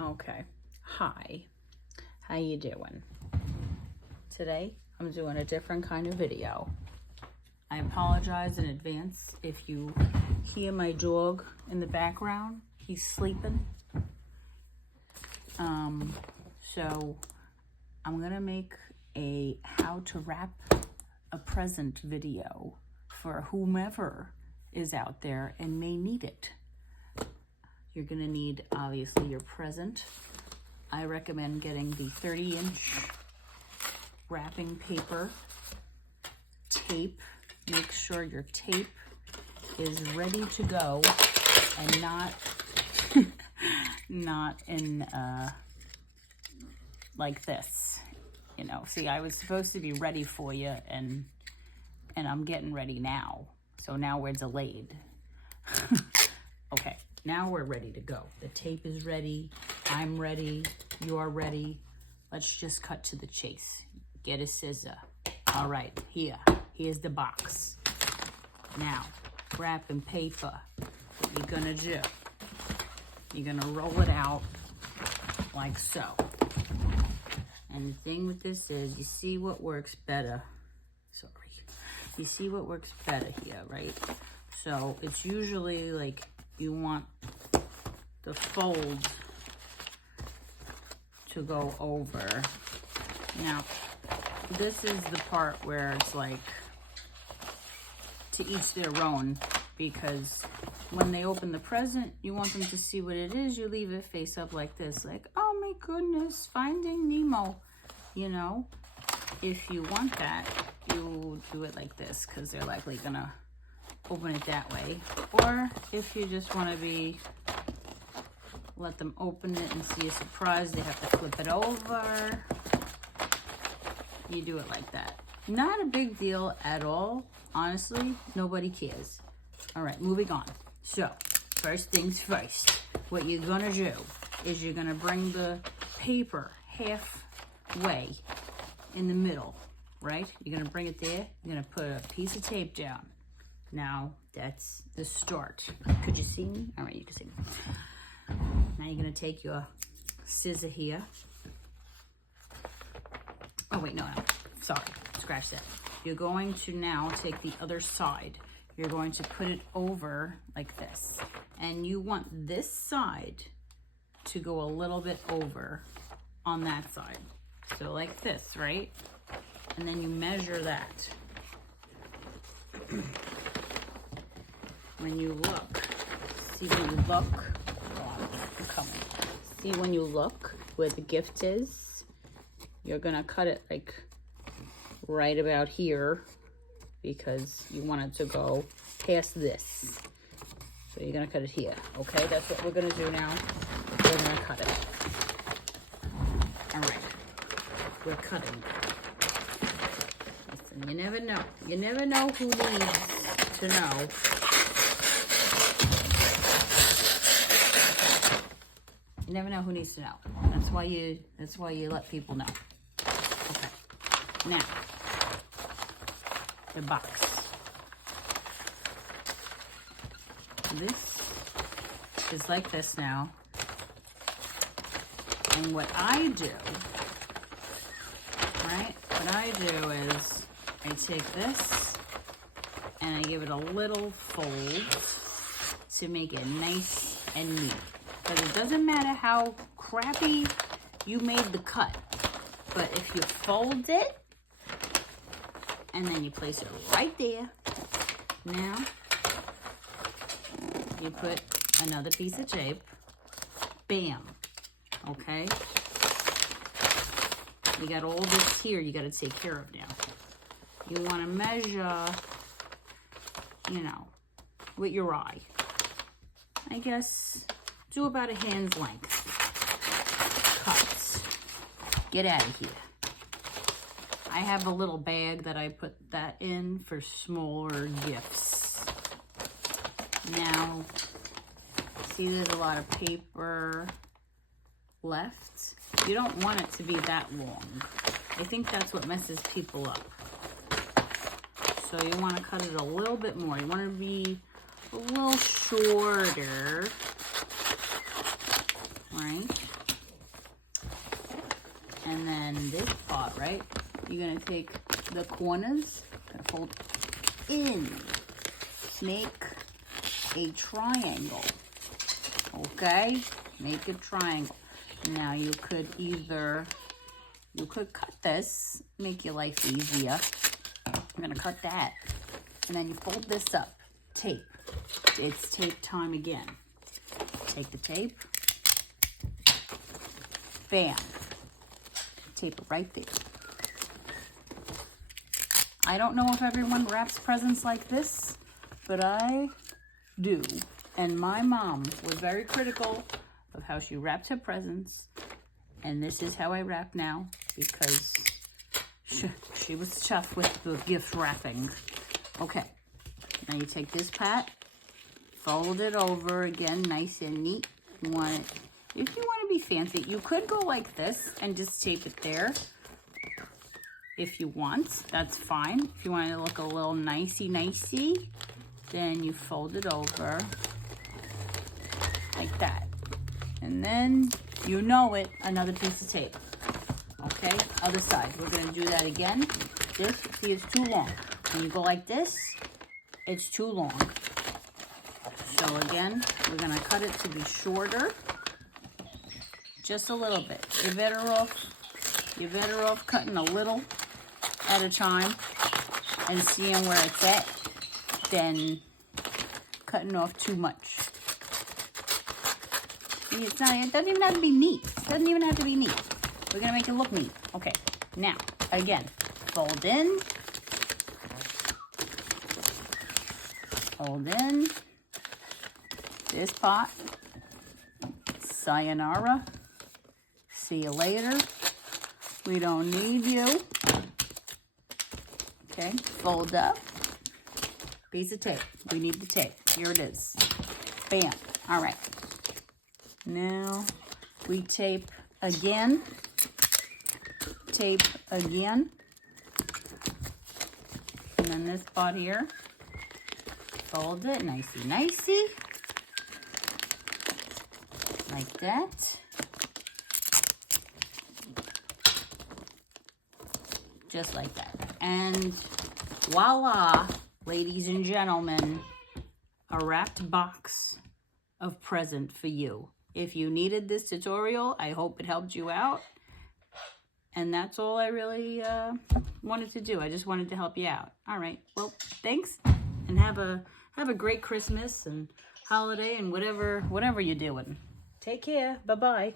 Okay, hi, how you doing? Today I'm doing a different kind of video. I apologize in advance if you hear my dog in the background. He's sleeping. So I'm gonna make a how to wrap a present video for whomever is out there and may need it. You're gonna need, obviously, your present. I recommend getting the 30-inch wrapping paper, tape. Make sure your tape is ready to go and not in like this. You know, see, I was supposed to be ready for you, and I'm getting ready now. So now we're delayed. Okay, now we're ready to go. The tape is ready. I'm ready. You're ready. Let's just cut to the chase. Get a scissor. All right, here's the box. Now, wrapping paper. What you're gonna do, you're gonna roll it out like so. And the thing with this is, you see what works better. Sorry. You see what works better here, right? So it's usually like you want the folds to go over. Now, this is the part where it's like to each their own, because when they open the present, you want them to see what it is. You leave it face up like this, like, oh my goodness, Finding Nemo. You know, if you want that, you do it like this, because they're likely gonna open it that way. Or if you just want to let them open it and see a surprise, they have to flip it over. You do it like that. Not a big deal at all. Honestly, nobody cares. All right, moving on. So, first things first. What you're gonna do is you're gonna bring the paper halfway in the middle, right? You're gonna bring it there. You're gonna put a piece of tape down. Now, that's the start. Could you see me? All right, you can see me. Now you're gonna take your scissor here. Oh wait, no, sorry, scratch that. You're going to now take the other side. You're going to put it over like this. And you want this side to go a little bit over on that side. So like this, right? And then you measure that. When you look, see when you look, I'm coming. See when you look where the gift is, you're gonna cut it like right about here, because you want it to go past this. So you're gonna cut it here, okay? That's what we're gonna do now. We're gonna cut it. All right, we're cutting. Listen, you never know. You never know who needs to know. You never know who needs to know. That's why you let people know. Okay. Now, the box. This is like this now. And what I do, right? What I do is I take this and I give it a little fold to make it nice and neat. Because it doesn't matter how crappy you made the cut, but if you fold it and then you place it right there, now you put another piece of tape, bam, okay? You got all this here you got to take care of now. You want to measure, you know, with your eye. I guess do about a hand's length. Cuts. Get out of here. I have a little bag that I put that in for smaller gifts. Now, see there's a lot of paper left. You don't want it to be that long. I think that's what messes people up. So you want to cut it a little bit more. You want to be a little shorter, right? right? You're gonna take the corners, gonna fold in, make a triangle, okay? Make a triangle. Now you could cut this, make your life easier. I'm gonna cut that. And then you fold this up, tape. It's tape time again. Take the tape, bam, tape it right there. I don't know if everyone wraps presents like this, but I do. And my mom was very critical of how she wrapped her presents. And this is how I wrap now, because she was tough with the gift wrapping. Okay, now you take this pat, fold it over again, nice and neat. You want it, if you want to be fancy, you could go like this and just tape it there. If you want, that's fine. If you want it to look a little nicey, then you fold it over like that. And then, you know it, another piece of tape. Okay, other side. We're gonna do that again. This, see, it's too long. When you go like this, it's too long. So again, we're gonna cut it to be shorter. Just a little bit. You're better off cutting a little at a time and seeing where it's at than cutting off too much. See, it doesn't even have to be neat. It doesn't even have to be neat. We're gonna make it look neat. Okay, now, again, fold in. Fold in. This pot. Sayonara. See you later. We don't need you. Okay, fold up. Piece of tape. We need the tape. Here it is. Bam. All right. Now we tape again. Tape again. And then this spot here. Fold it nicey. Like that. Just like that. And voila, ladies and gentlemen, a wrapped box of present for you. If you needed this tutorial, I hope it helped you out. And that's all I really wanted to do. I just wanted to help you out. All right, well, thanks, and have a great Christmas and holiday and whatever you're doing. Take care. Bye-bye.